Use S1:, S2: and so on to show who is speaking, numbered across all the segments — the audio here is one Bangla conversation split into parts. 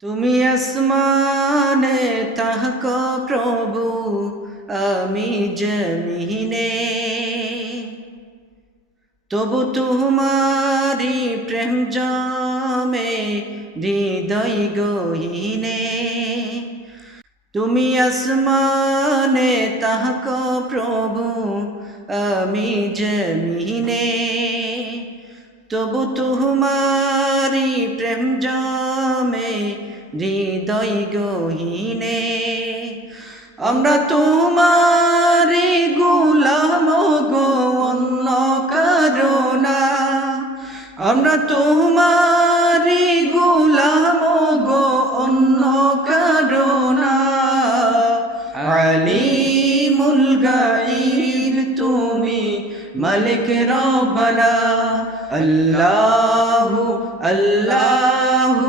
S1: তুমি আসমানে তাহক প্রভু, আমি জমিনে। তবু তোমারি প্রেম জমে হৃদয় গহিনে। তুমি আসমানে তাহক প্রভু, আমি জমিনে। তবু তোমারি প্রেম জমে হৃদয় গহিনে, আমরা তোমারি গুলাম গো অন্য কারণা। আমরা তোমারি গুলাম গো অন্য কারণা। আলিমুল গাইব তুমি মালিক রব্বানা। আল্লাহু আল্লাহু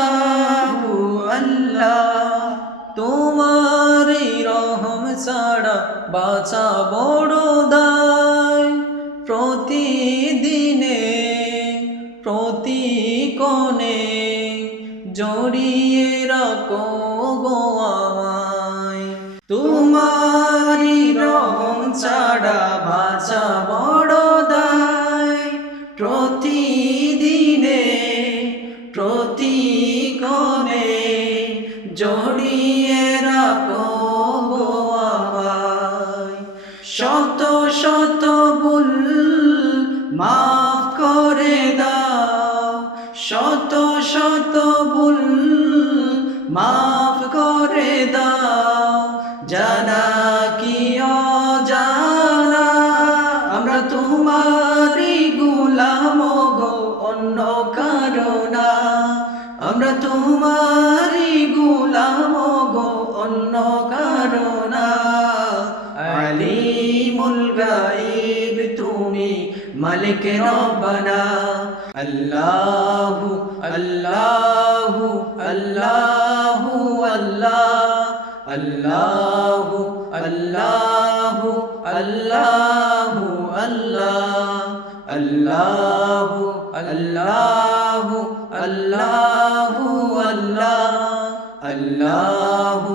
S1: বাঁচা বড় দায়। প্রতিদিনে প্রতি কোণে জড়িয়ে রাখো গো আমায়। তোমারই রহম ছাড়া বাঁচা বড় দায়। প্রতিদিনে প্রতি কোণে জড়িয়ে করে দাও। শত শত ভুল মাফ করে দাও। জানা কি অজানা? আমরা তোমারই গুলাম গো অন্য কারণা আমরা তোমারই আলিমুল গাইব তুমি মালিক রব্বানা আল্লাহু আল্লাহু আল্লাহু আল্লাহ আল্লাহু আল্লাহু আল্লাহু আল্লাহ আল্লাহু আল্লাহু আল্লাহু আল্লাহ আল্লাহু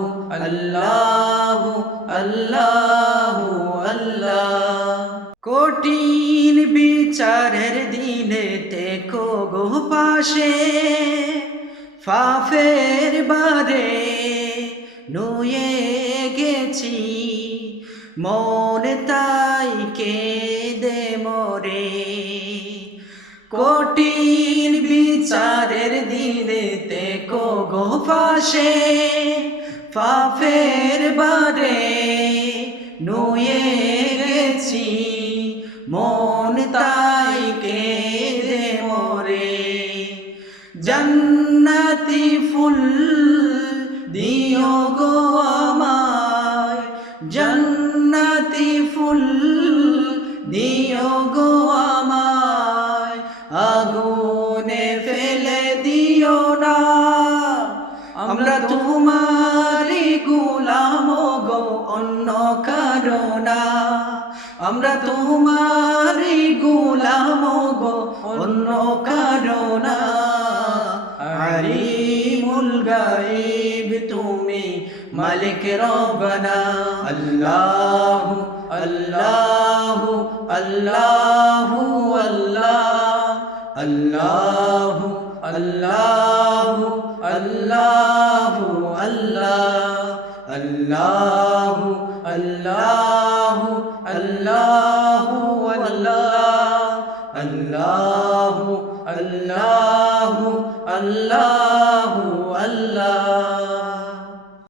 S1: দেখো গো পাশে, ফাফের বারে নুয়ে গেছি। মন তাই কেঁদে মরে। কঠিন বিচারের দিনে দেখো গো পাশে, ফাফের বারে নুয়ে গেছি। মন তাই কেঁদে ফুল দিও গো আমায়। জান্নাতি ফুল দিও গো আমায়। আগুনে ফেলে দিও না। আমরা তোমারি গুলাম গো অন্য কারণা আমরা তোমারি গুলাম গো অন্য কারণা গাইব তুমি মালিক রব্বানা আল্লাহু আল্লাহু আল্লাহু আল্লাহ আল্লাহু আল্লাহু আল্লাহু আল্লাহ আল্লাহু আল্লাহু আল্লাহ আল্লাহু আল্লাহু আল্লাহ